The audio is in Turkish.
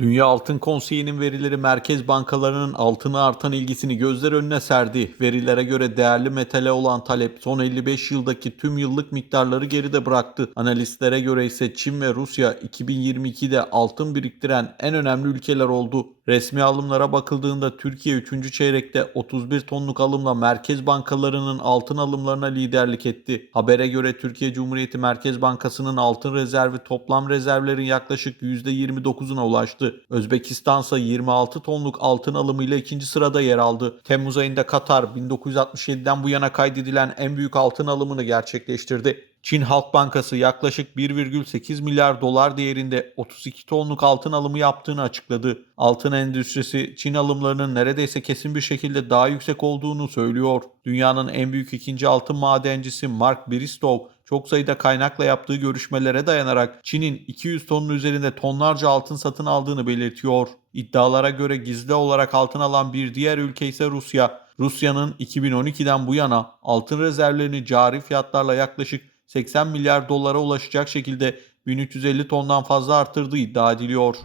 Dünya Altın Konseyi'nin verileri merkez bankalarının altına artan ilgisini gözler önüne serdi. Verilere göre değerli metale olan talep son 55 yıldaki tüm yıllık miktarları geride bıraktı. Analistlere göre ise Çin ve Rusya 2022'de altın biriktiren en önemli ülkeler oldu. Resmi alımlara bakıldığında Türkiye 3. çeyrekte 31 tonluk alımla merkez bankalarının altın alımlarına liderlik etti. Habere göre Türkiye Cumhuriyeti Merkez Bankası'nın altın rezervi toplam rezervlerin yaklaşık %29'una ulaştı. Özbekistan ise 26 tonluk altın alımıyla ikinci sırada yer aldı. Temmuz ayında Katar 1967'den bu yana kaydedilen en büyük altın alımını gerçekleştirdi. Çin Halk Bankası yaklaşık 1,8 milyar dolar değerinde 32 tonluk altın alımı yaptığını açıkladı. Altın endüstrisi Çin alımlarının neredeyse kesin bir şekilde daha yüksek olduğunu söylüyor. Dünyanın en büyük ikinci altın madencisi Mark Bristow çok sayıda kaynakla yaptığı görüşmelere dayanarak Çin'in 200 tonun üzerinde tonlarca altın satın aldığını belirtiyor. İddialara göre gizli olarak altın alan bir diğer ülke ise Rusya. Rusya'nın 2012'den bu yana altın rezervlerini cari fiyatlarla yaklaşık 80 milyar dolara ulaşacak şekilde 1350 tondan fazla arttırdığı iddia ediliyor.